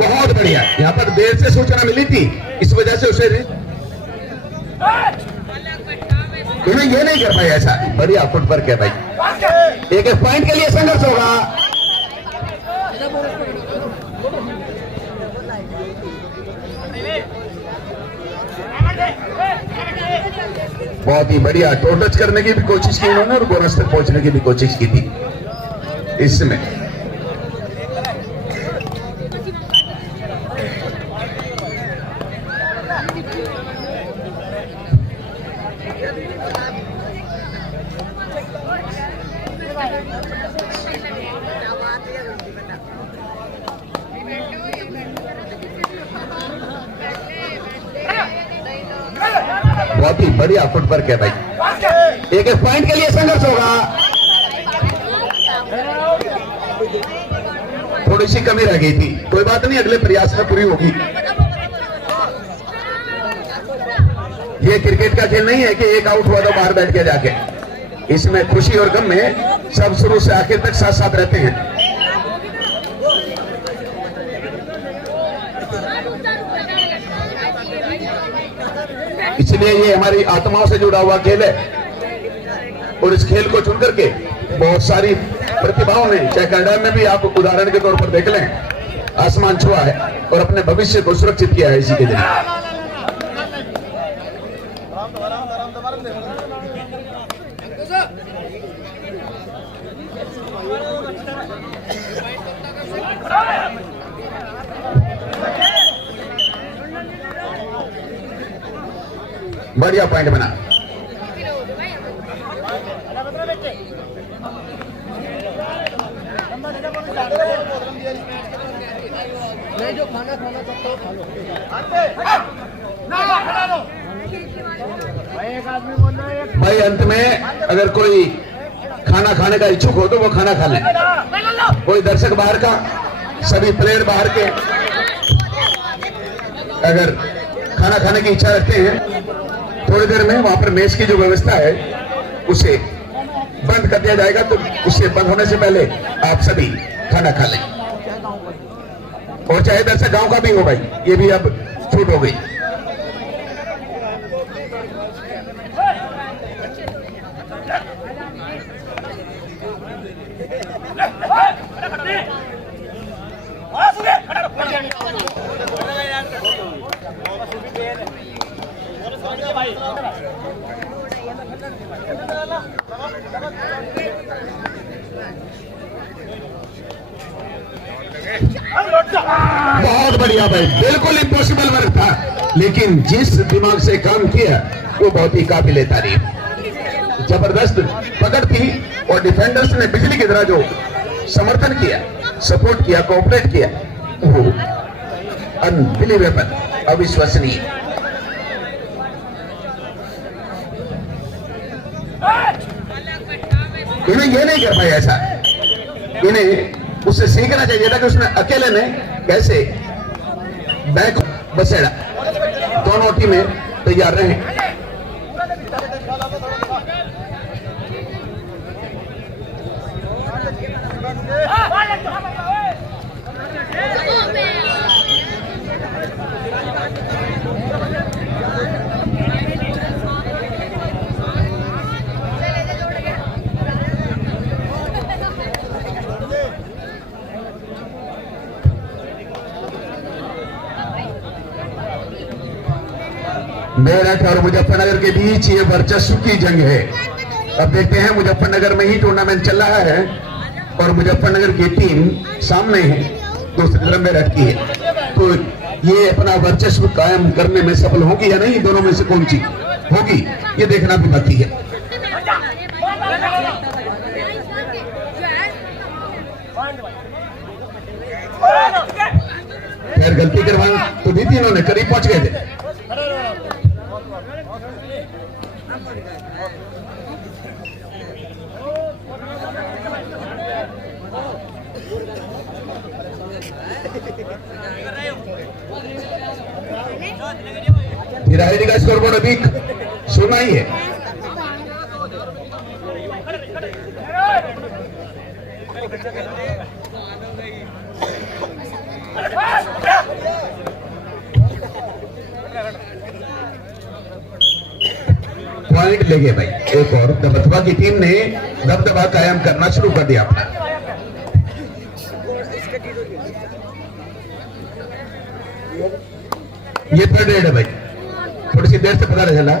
बहुत बढ़िया, यहाँ पर देर से सूचना मिली थी, इस वजह से उसे उन्हें ये नहीं कर पाए ऐसा। बढ़िया फुटवर्क है भाई। एक पॉइंट के लिए संघर्ष होगा। बहुत ही बढ़िया टो टच करने की भी कोशिश की उन्होंने और बोनस तक पहुंचने की भी कोशिश की थी इसमें। बहुत ही बढ़िया फुटवर्क है भाई। एक पॉइंट के लिए संघर्ष होगा। थोड़ी सी कमी रह गई थी, कोई बात नहीं, अगले प्रयास में पूरी होगी। ये क्रिकेट का खेल नहीं है कि एक आउट हुआ तो बाहर बैठ के जाके। इसमें खुशी और गम में सब शुरू से आखिर तक साथ साथ रहते हैं। इसलिए ये हमारी आत्माओं से जुड़ा हुआ खेल है और इस खेल को चुन करके बहुत सारी प्रतिभाओं ने, चाहे कनाडा में भी आप उदाहरण के तौर पर देख लें, आसमान छुआ है और अपने भविष्य को सुरक्षित किया है इसी के जरिए। बढ़िया पॉइंट बना। मैं जो खाना खाना चाहता हूँ खा लो। भाई अंत में अगर कोई खाना खाने का इच्छुक हो तो वो खाना खा ले। कोई दर्शक बाहर का, सभी प्लेयर बाहर के अगर खाना खाने की इच्छा रखते हैं, थोड़ी देर में वहां पर मेज की जो व्यवस्था है उसे बंद कर दिया जाएगा, तो उससे बंद होने से पहले आप सभी खाना खा लें। और चाहे दर्शक गांव का भी हो भाई, ये भी अब छूट हो गई। बहुत बढ़िया भाई, बिल्कुल इम्पॉसिबल वर्क था, लेकिन जिस दिमाग से काम किया वो बहुत ही काबिले तारीफ। जबरदस्त पकड़ थी और डिफेंडर्स ने बिजली की तरह जो समर्थन किया, सपोर्ट किया, कोऑपरेट किया, वो अनबिलीवेबल, अविश्वसनीय। इन्हें ये नहीं कर पाए ऐसा। इन्हें उससे सीखना चाहिए था कि उसने अकेले ने कैसे बैक बसेड़ा। दोनों टीमें तैयार रहे। मेरठ और मुजफ्फरनगर के बीच ये वर्चस्व की जंग है। अब देखते हैं, मुजफ्फरनगर में ही टूर्नामेंट चल रहा है और मुजफ्फरनगर की टीम सामने है, दूसरी तरफ मेरठ की है। तो ये अपना वर्चस्व कायम करने में सफल होगी या नहीं, दोनों में से कौन सी होगी ये देखना भी बाकी है। फिर गलती करवाई तो भी इन्होंने करीब पहुंच गए थे। का स्कोरबोर्ड अभी 0 ही है। पॉइंट ले गए भाई एक और। दबदबा की टीम ने दबदबा कायम करना शुरू कर दिया अपना। ये थर्ड रेड है भाई, थोड़ी सी देर से पता नहीं चला।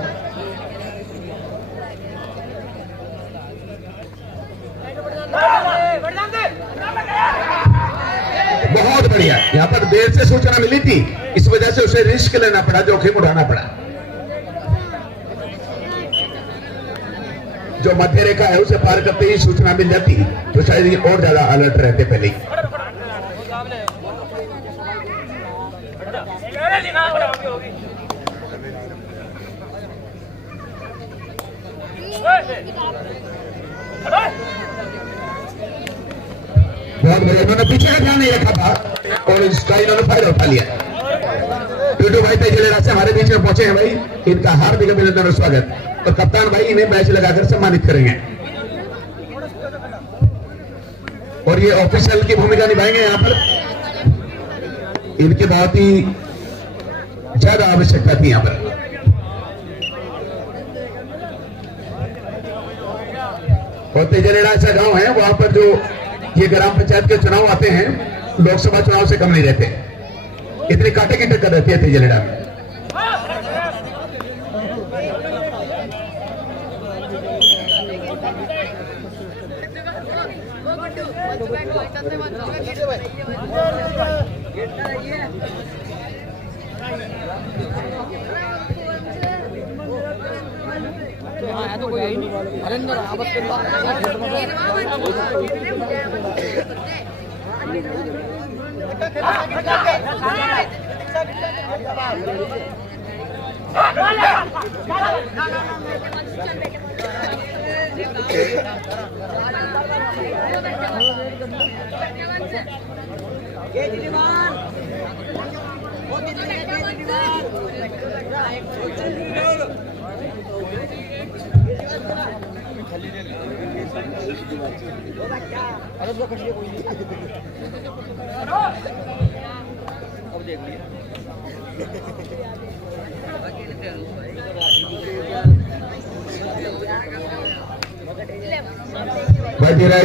बहुत बढ़िया, यहाँ पर देर से सूचना मिली थी, इस वजह से उसे रिस्क लेना पड़ा, जोखिम उठाना पड़ा। जो मध्य रेखा है उसे पार करते ही सूचना मिल जाती तो शायद ये और ज्यादा अलर्ट रहते पहले ही। बहुत बढ़िया, इन्होंने पीछे का ध्यान नहीं रखा था और इसका इन्होंने फायदा उठा लिया। टूटू भाई तेजलेरा से हमारे बीच में पहुंचे हैं भाई, इनका हार्दिक अभिनंदन और स्वागत। और कप्तान भाई इन्हें मैच लगाकर सम्मानित करेंगे और ये ऑफिशियल की भूमिका निभाएंगे। यहाँ पर इनकी बहुत ही ज्यादा आवश्यकता थी यहाँ पर। और तेजलेरा ऐसा गांव है वहां पर जो ये ग्राम पंचायत के चुनाव आते हैं, लोकसभा चुनाव से कम नहीं रहते, इतनी काटे की टक्कर रहती है तेजलेरा में। तो कोई यही नहीं हरेंद्र आपस के भाई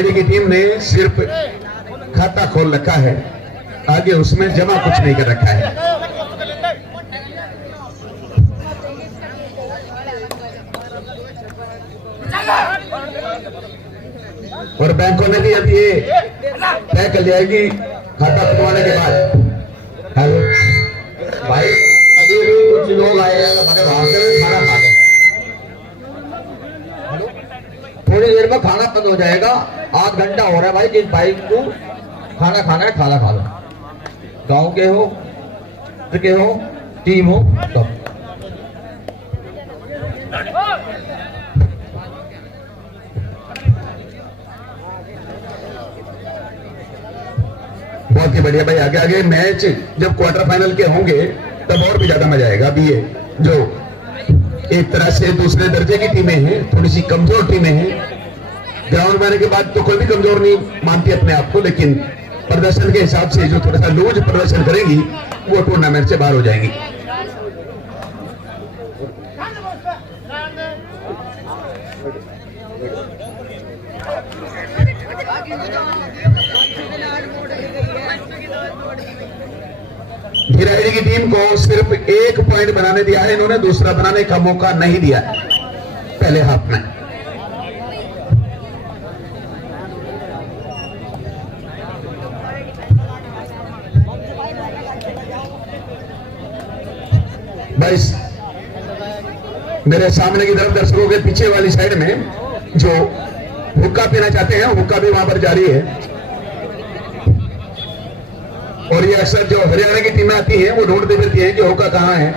की टीम ने सिर्फ खाता खोल रखा है, आगे उसमें जमा कुछ नहीं कर रखा है। और बैंकों ने भी अब ये तय कर लिया है कि खाता खुलवाने के बाद। हेलो भाई, अभी भी कुछ लोग आए हैं हमारे वहां से खाना खा गए, थोड़ी देर में खाना बंद हो जाएगा, आध घंटा हो रहा है भाई। जिस भाई को खाना खाना है खाना खा लो, गांव के हो के हो टीम हो सब। बहुत ही बढ़िया भाई, आगे आगे मैच जब क्वार्टर फाइनल के होंगे तब और भी ज्यादा मजा आएगा। अभी ये जो एक तरह से दूसरे दर्जे की टीमें हैं, थोड़ी सी कमजोर टीमें हैं, ग्राउंड में आने के बाद तो कोई भी कमजोर नहीं मानती अपने आप को, लेकिन प्रदर्शन के हिसाब से जो थोड़ा सा लूज प्रदर्शन करेगी वो टूर्नामेंट से बाहर हो जाएंगी। भिराइडी की टीम को सिर्फ एक पॉइंट बनाने दिया है इन्होंने, दूसरा बनाने का मौका नहीं दिया पहले हाफ में। भाई मेरे सामने की तरफ दर्शकों के पीछे वाली साइड में जो हुक्का पीना चाहते हैं, हुक्का भी वहां पर जारी है। और ये अक्सर जो हरियाणा की टीमें आती हैं वो ढूंढती फिरती हैं कि हुक्का कहां है।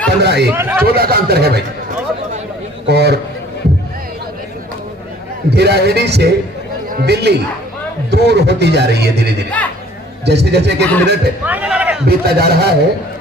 पंद्रह 14 का अंतर है भाई। और भिराइडी से दिल्ली दूर होती जा रही है धीरे धीरे। जैसे जैसे एक मिनट बीतता जा रहा है,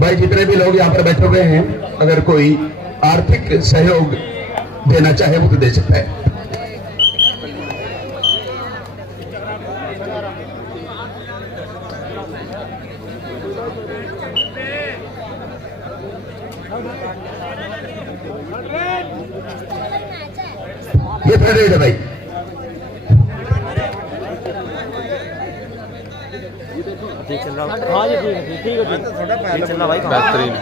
भाई जितने भी लोग यहाँ पर बैठे हुए हैं, अगर कोई आर्थिक सहयोग देना चाहे वो तो दे सकता है। ये थर्ड रेड है भाई। ठीक चल रहा है। हाँ जी ठीक है ठीक चल रहा भाई। बेहतरीन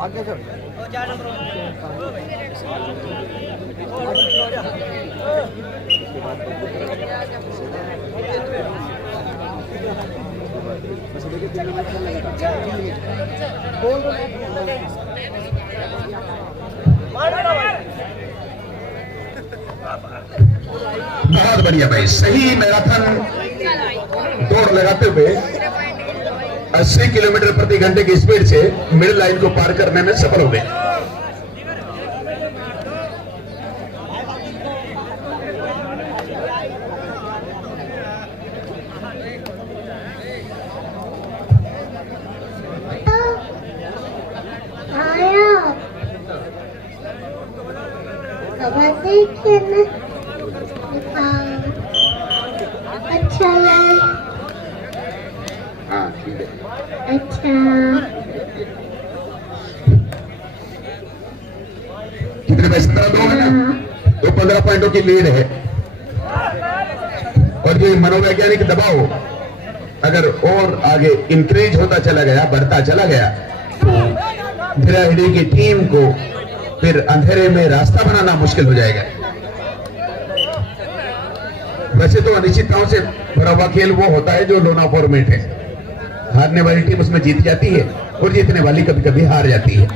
आगे सर। बहुत बढ़िया भाई, सही मैराथन दौड़ लगाते हुए 80 किलोमीटर प्रति घंटे की स्पीड से मिडिल लाइन को पार करने में सफल हो गए। अच्छा है। हाँ ठीक है। अच्छा कितने पैसे तरह दो है ना, तो 15 पॉइंटों की लीड है। और ये मनोवैज्ञानिक दबाव अगर और आगे इंक्रीज होता चला गया, बढ़ता चला गया, तो धीराहिड़ी की टीम को फिर अंधेरे में रास्ता बनाना मुश्किल हो जाएगा। वैसे तो अनिश्चितताओं से भरा हुआ खेल वो होता है जो लोना फॉर्मेट है। हारने वाली टीम उसमें जीत जाती है और जीतने वाली कभी कभी हार जाती है।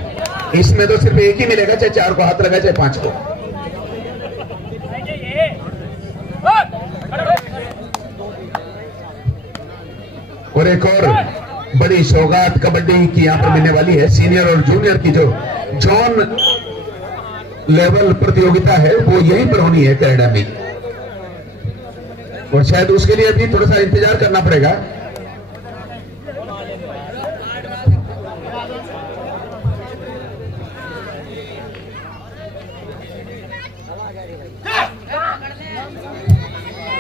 इसमें तो सिर्फ एक ही मिलेगा, चाहे 4 को हाथ लगा चाहे 5 को। और एक और बड़ी सौगात कबड्डी की यहाँ पर मिलने वाली है। सीनियर और जूनियर की जो जोन लेवल प्रतियोगिता है वो यहीं पर होनी है कनाडा में, और शायद उसके लिए अभी थोड़ा सा इंतजार करना पड़ेगा।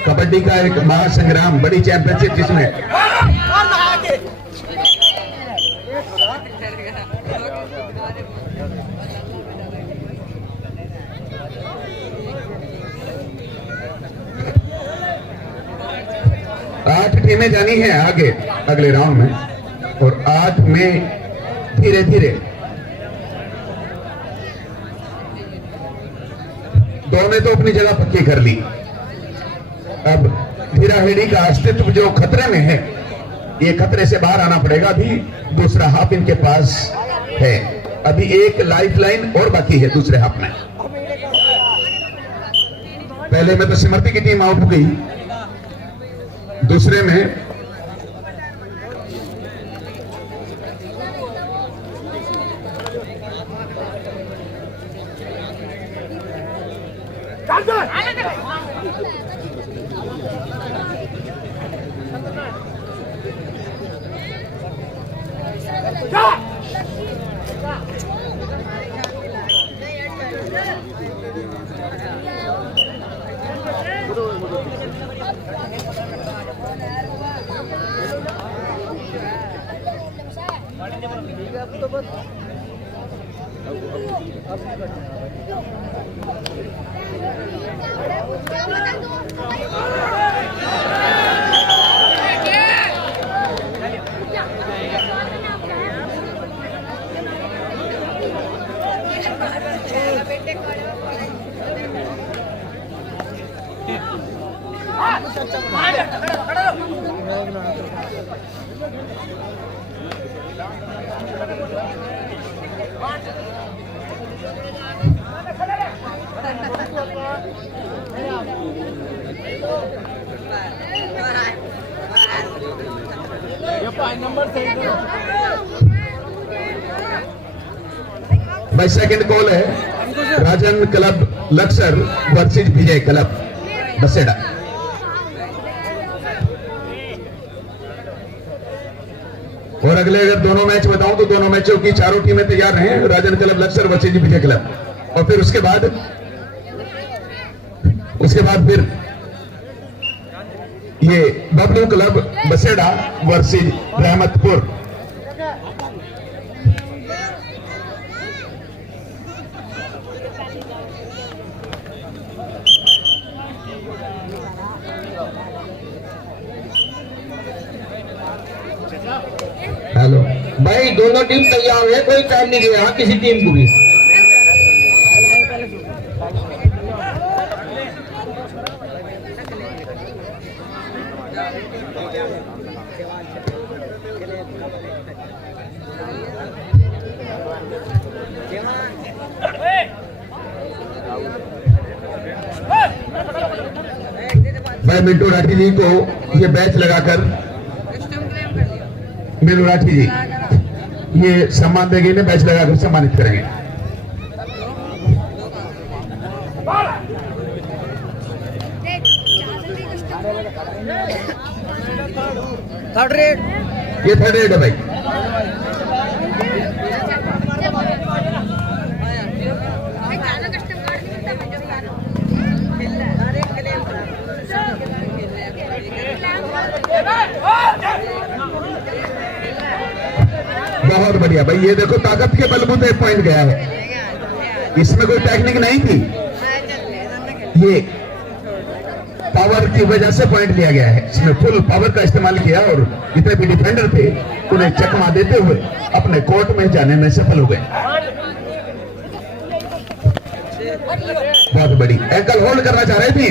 कबड्डी का एक महासंग्राम, बड़ी चैंपियनशिप जिसमें आठ टीमें जानी है आगे अगले राउंड में, और 8 में धीरे धीरे 2 ने तो अपनी जगह पक्की कर ली। अब धीराहिड़ी का अस्तित्व जो खतरे में है, ये खतरे से बाहर आना पड़ेगा। अभी दूसरा हाफ इनके पास है, अभी एक लाइफ लाइन और बाकी है दूसरे हाफ में। पहले में तो सिमरती की टीम आउट हो गई, दूसरे में भाई सेकंड कॉल है राजन club Laksar versus Vijay club Baseda. और अगले अगर दोनों मैच बताऊं तो दोनों मैचों की चारों टीमें तैयार हैं, Rajan club Laksar versus Vijay club. और फिर उसके बाद फिर ये Bablu club Baseda versus Rahmatpur. Hello भाई दोनों टीम तैयार है, कोई टाइम नहीं गया किसी टीम को भी। मैं मिंटू राठी जी को ये बैच लगाकर मिंटू राठी जी ये सम्मान देंगे, इन्हें बैच लगाकर सम्मानित करेंगे। थर्ड रेड, ये थर्ड रेड है भाई। बहुत बढ़िया भाई, ये देखो ताकत के बलबूते पॉइंट गया है, इसमें कोई टेक्निक नहीं थी, ये पावर की वजह से पॉइंट लिया गया है। इसमें फुल पावर का इस्तेमाल किया और जितने भी डिफेंडर थे उन्हें चकमा देते हुए अपने कोर्ट में जाने में सफल हो गए। बहुत बड़ी एंकल होल्ड करना चाह रहे थे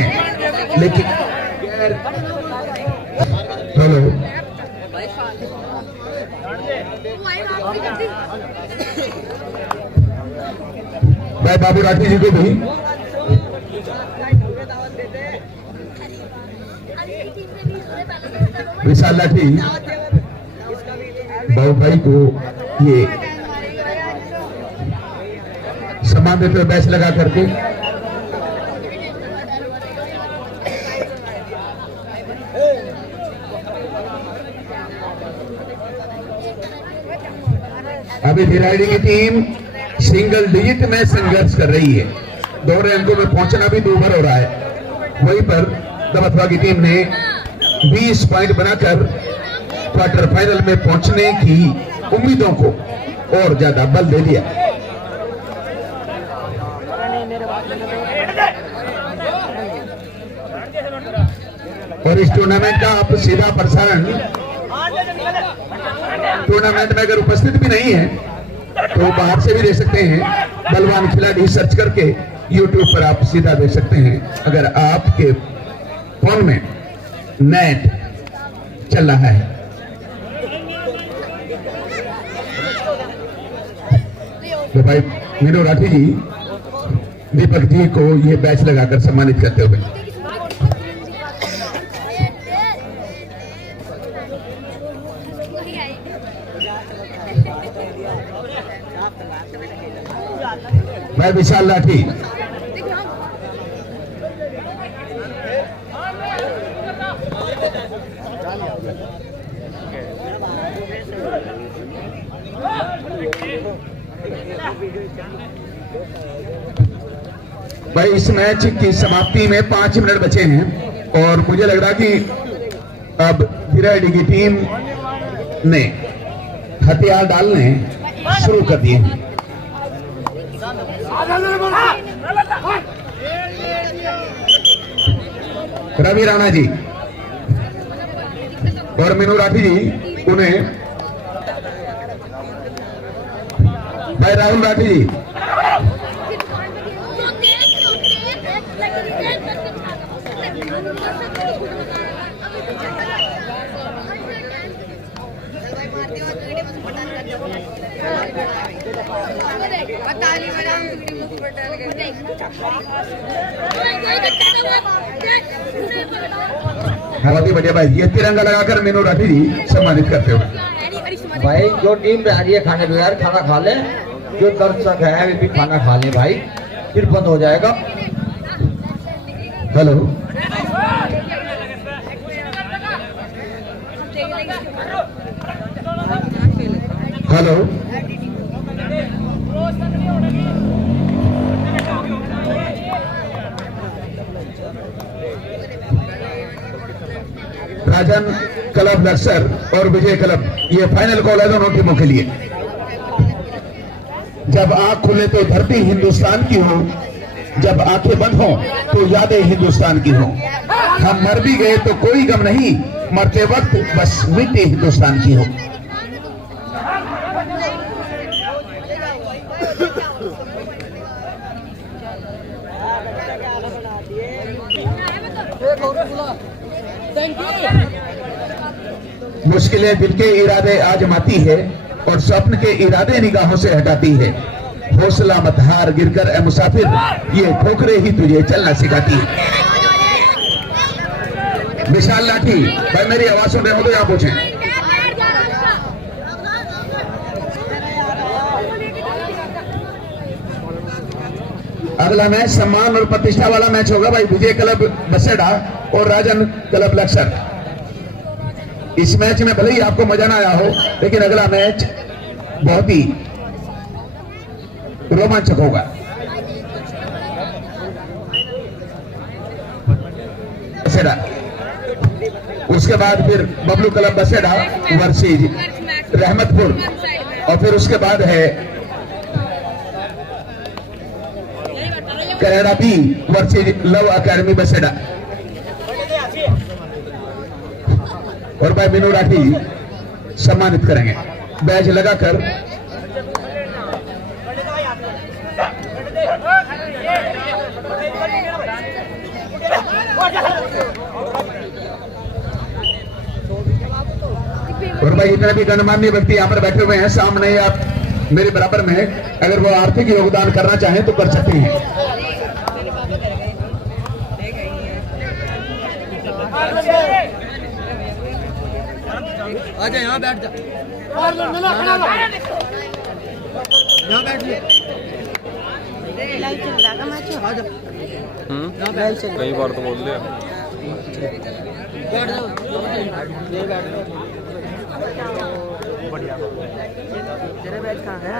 लेकिन हेलो भाई बाबू राठी जी को भी विशाल लाठी बाबू भाई को ये सम्मान देते हुए बैच लगा करके अभी भिराड़ी की टीम सिंगल डिजिट में संघर्ष कर रही है, दोहरे अंकों में पहुंचना भी दूभर हो रहा है। वहीं पर दमथवा की टीम ने 20 पॉइंट बनाकर क्वार्टर फाइनल में पहुंचने की उम्मीदों को और ज्यादा बल दे दिया। और इस टूर्नामेंट का आप सीधा प्रसारण टूर्नामेंट में अगर उपस्थित भी नहीं है तो बाहर से भी दे सकते हैं, बलवान खिलाड़ी सर्च करके YouTube पर आप सीधा देख सकते हैं। अगर आपके फोन में नेट चल रहा है तो भाई मीनू राठी जी दीपक जी को ये बैच लगाकर सम्मानित करते हुए भाई विशाल लाठी भाई इस मैच की समाप्ति में 5 मिनट बचे हैं और मुझे लग रहा कि अब भिराड़ी की टीम ने हथियार डालने शुरू कर दिए हैं। रवि राणा जी और मीनू राठी जी उन्हें भाई राहुल राठी जी बहुत ही बढ़िया भाई, ये तिरंगा लगाकर मीनू राठी जी सम्मानित करते हो। भाई जो टीम में आ रही है खाने बगैर खाना खा ले, जो दर्शक है वे भी खाना खा ले भाई, फिर बंद हो जाएगा। हेलो, हेलो, राजन क्लब लक्सर और विजय क्लब, ये फाइनल कॉल है दोनों टीमों के लिए। जब आंख खुले तो धरती हिंदुस्तान की हो, जब आंखें बंद हो तो यादें हिंदुस्तान की हो। हम मर भी गए तो कोई गम नहीं, मरते वक्त बस मिट्टी हिंदुस्तान की हो। मुश्किलें दिल के इरादे आजमाती है और स्वप्न के इरादे निगाहों से हटाती है। हौसला मत हार, गिरकर ए मुसाफिर, ये ठोकरे ही तुझे चलना सिखाती है। विशाल लाठी भाई, मेरी आवाज सुन रहे हो तो यहाँ पूछें। अगला मैच सम्मान और प्रतिष्ठा वाला मैच होगा भाई, विजय क्लब बसेड़ा और राजन क्लब लक्सर। इस मैच में भले ही आपको मजा ना आया हो, लेकिन अगला मैच बहुत ही रोमांचक होगा। बसेड़ा, उसके बाद फिर बबलू क्लब बसेड़ा वर्सेज रहमतपुर, और फिर उसके बाद है Canada B versus love academy Baseda. और भाई मीनू राठी सम्मानित करेंगे बैच लगाकर। और भाई इतने भी गणमान्य व्यक्ति यहाँ पर बैठे हुए हैं सामने, आप मेरे बराबर में, अगर वो आर्थिक योगदान करना चाहें तो कर सकते हैं। आजा यहाँ बैठ जा, यहाँ बैठ ले। कई बार तो बोल लिया। बैठ जाओ, बढ़िया। तेरे बैच कहाँ है?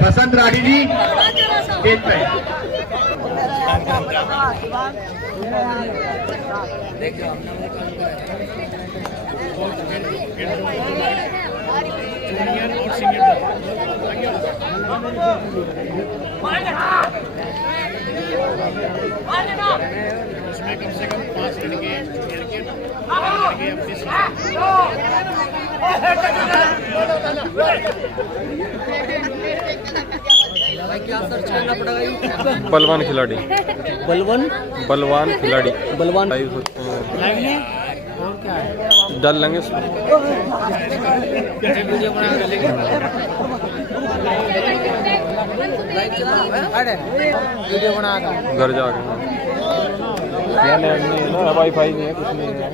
बसंत राठी जी स्टेज पे। उसमें कम से कम 5 लड़के क्या सर्च करना पड़ेगा? बलवान खिलाड़ी, बलवान खिलाड़ी, बलवान और क्या है डाल लेंगे उसमें। वीडियो बना कर लेंगे, वीडियो बना कर घर जाके वाईफाई नहीं है, कुछ नहीं है।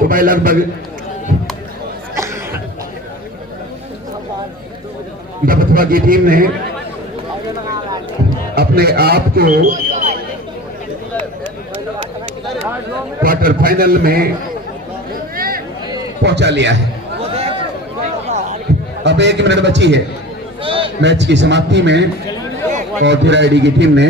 तो भाई लगभग दबथवा की टीम ने अपने आप को क्वार्टर फाइनल में पहुंचा लिया है। अब 1 मिनट बची है मैच की समाप्ति में और धिराइडी की टीम ने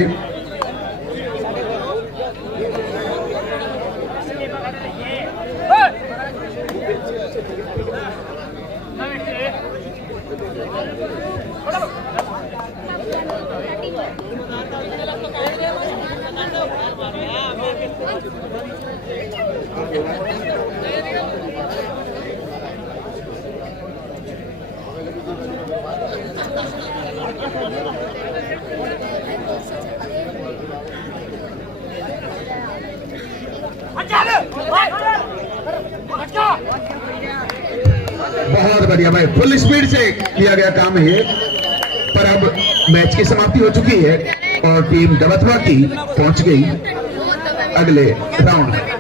बहुत बढ़िया भाई, फुल स्पीड से किया गया काम है ये। पर अब मैच की समाप्ति हो चुकी है और टीम दबथवा की पहुंच गई अगले राउंड में।